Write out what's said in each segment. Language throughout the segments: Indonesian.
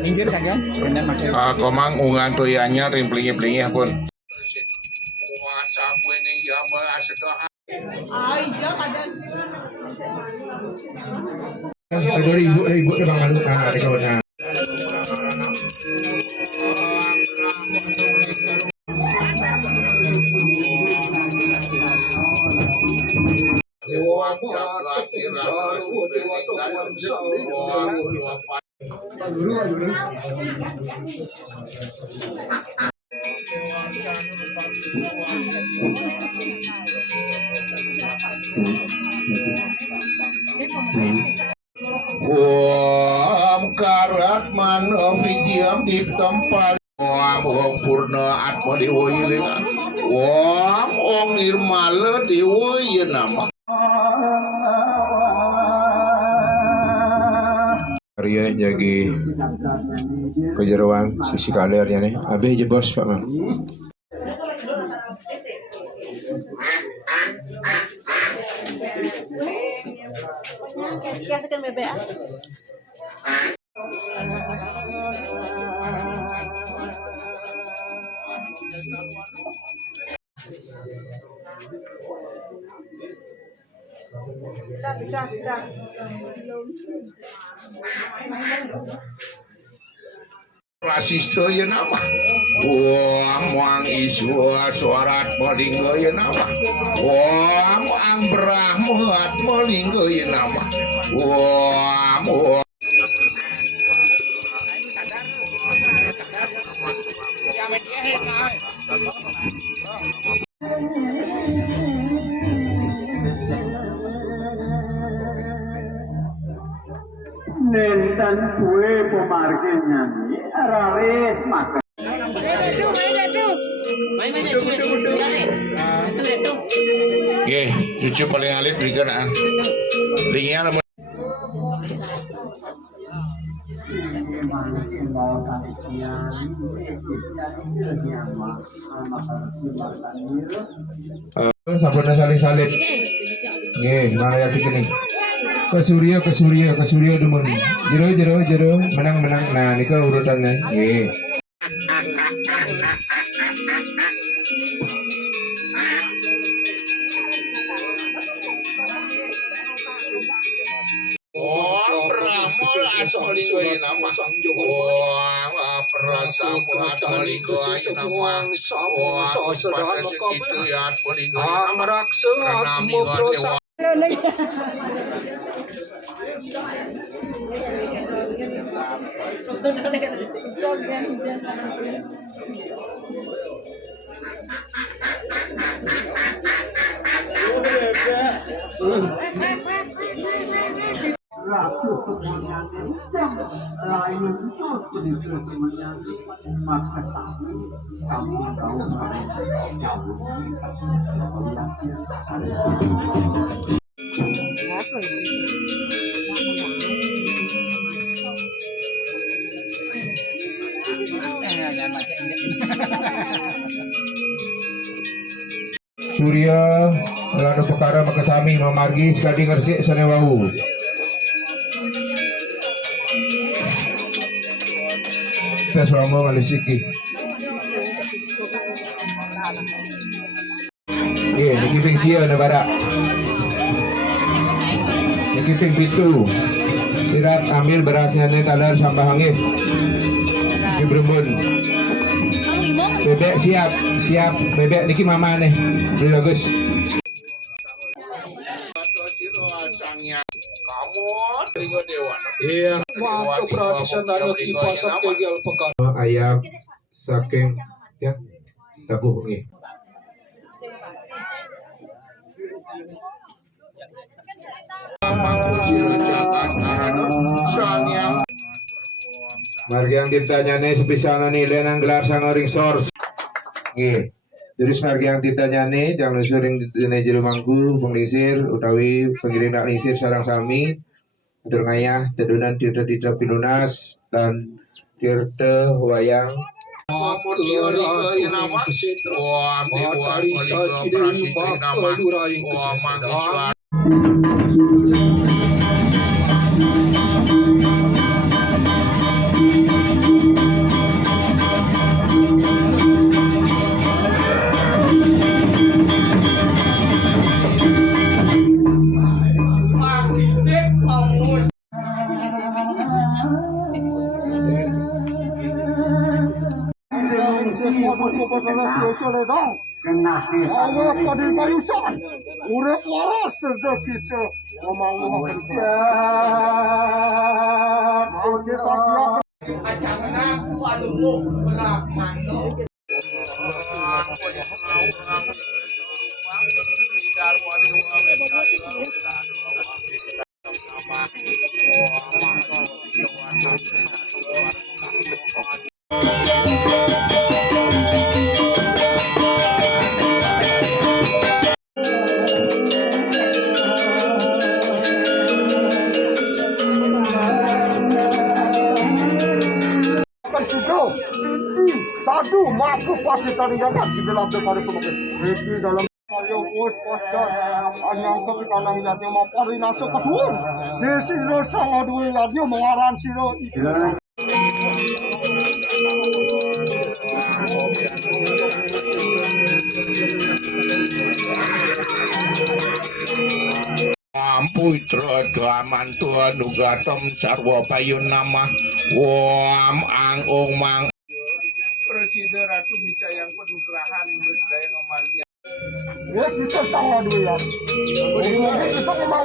Minggir saja, benar makin. Komang ungan tuyanya rimplingi-plingi pun. Ibu bang malu ada kawan. Karat man oficiam di tempat Om Purna Atma Dewoyi Om Nirmala Dewoyi nama Arya jagi kejeruan sisi kalernya nih. Habis je bos Pak Mang. Kasihkan bebek. Dah. Rasista ya nama Wang iswa suarat melingga ya nama Wang berahmat melingga ya nama Wang Nentan kue pemarkir nyanyi raris makan. Oke, cucu paling alit berikan linknya nomor. Sampurna salin-salin. Nggih, mana ya pikir ke Surya demen. Jero menang. Nah, nika urutannya. Nggih. Pramul asmolinggo nama Prasamu atmolinggo nama pada segitu ya atmolinggo nama Pranami Dewa Ratu semuanya kencang, lain itu semuanya maka kami tahu mereka jauh. Surya lalu perkara makasami memargi sekali ngersik sanewau. Tes wamo malisiki. Niki ping sia na bara. Niki ping pitu. Sirat ambil berasnya ni talar sampah hangit. Niki berembun. Bebek siap. Bebek niki mama nih. Beli bagus. Iya, ayam saking ya tabuh nggih. Margi yang ditanya nih spesial nilai nang gelar sangoring source. Nggih. Terus margi yang ditanya nih jangan sering dene jero mangku penglisir utawi pengiring nak lisir sarang sami. Atur ngayah tedunan tirta pilunas dan tirta wayang Kena Allah tadi payusan, urip waras serta kita ngomong kerja. Mau desa siap. Satu mampu pasti terlihat di dalam daripada pemakai. Di dalam ayo us pasca anyang ke kalang yatnya mau parinasa kedua. Desi rasa ngadu yatnya mengaran siro. Putra daman tua nugatom sarwa payun nama wam ang ong mang Presiden Ratu Micayang Penugrahan Bersedaya Ngomarnya. Ya kita sama dulu ya. Kita memang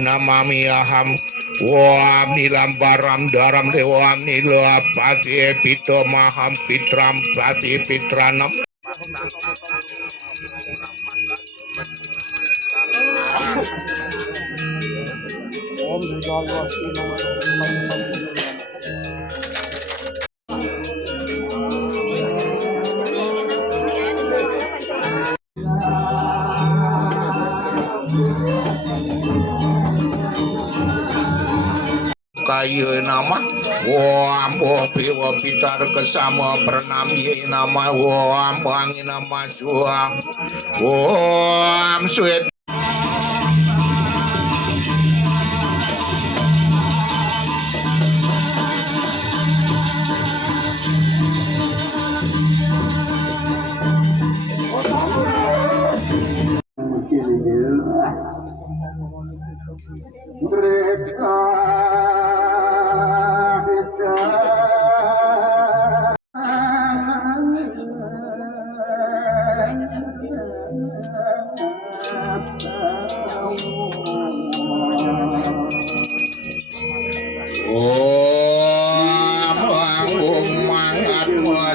Namami aham wam nilam baram daram dewam nilapati pito maham pitram pati pitranam kayu nama wam piwa pitar kesama pernami nama wam bangi nama suam wam suet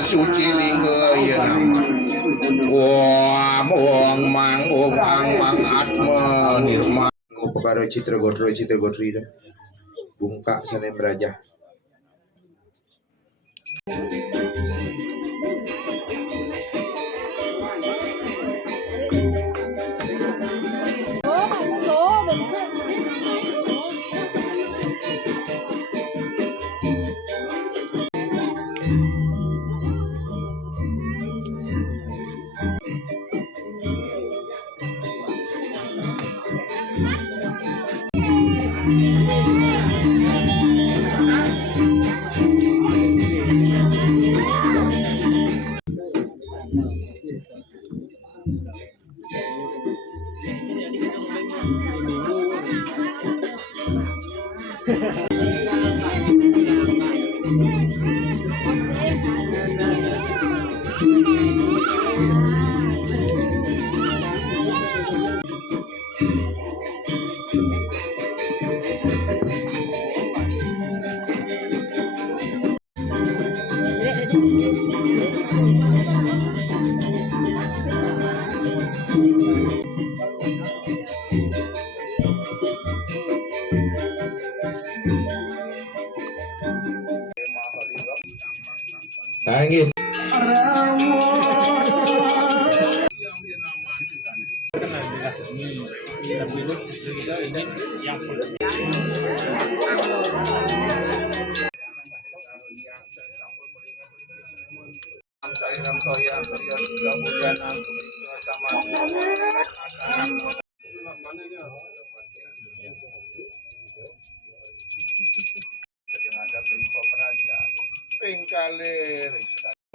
suci lingga ya nama wam ong mang atma nirma Upakara Citra Gotri Bungka Sanem Raja.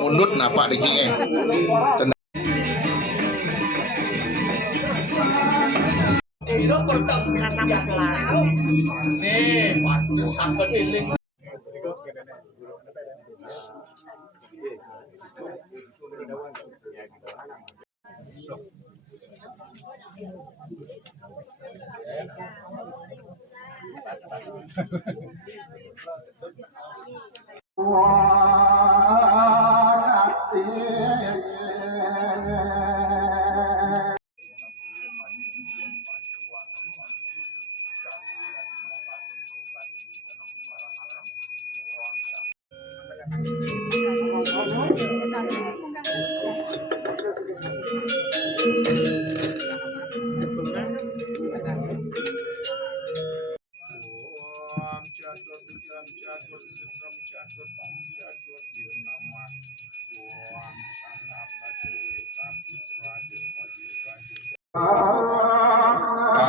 Munut napa diki Karena masalah.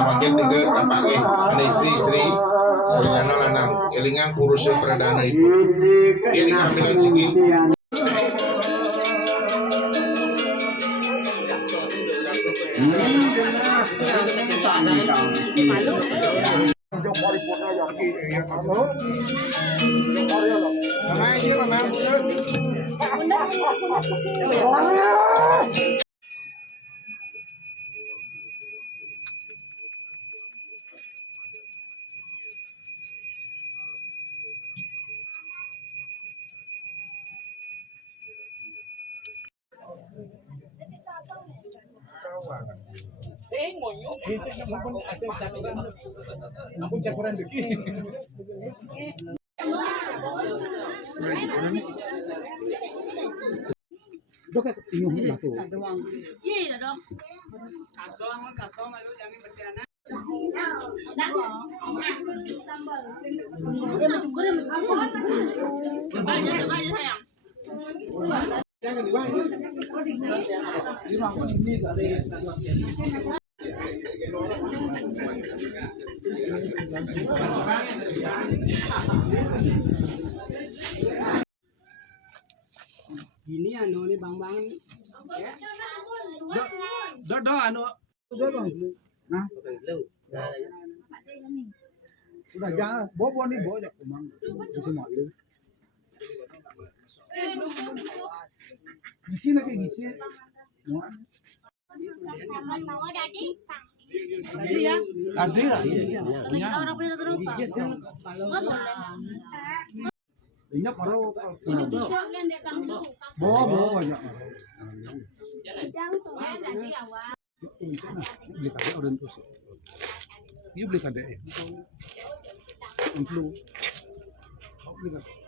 Bagian tiga tapake ada istri Sri lanang kelingan kurusan perdana ibu. Kelingan ambilan siki. Ampun cakuran deki. Dok inuh aku. Iya dong. Kasong lalu jangan bercanda. Dia mencukur ya coba aja sayang. Jangan dibangun. Ini aku ini tadi. Ini anu ini bang ya. Do anu. Nah. Sudah jangan bobo nih bojak memang. Semua itu. Gisi lagi gisi. Ada lah. Punya. Inyak baru. Bawa aja. Beli kade orientus. Ini beli kade. Influ. Beli kade.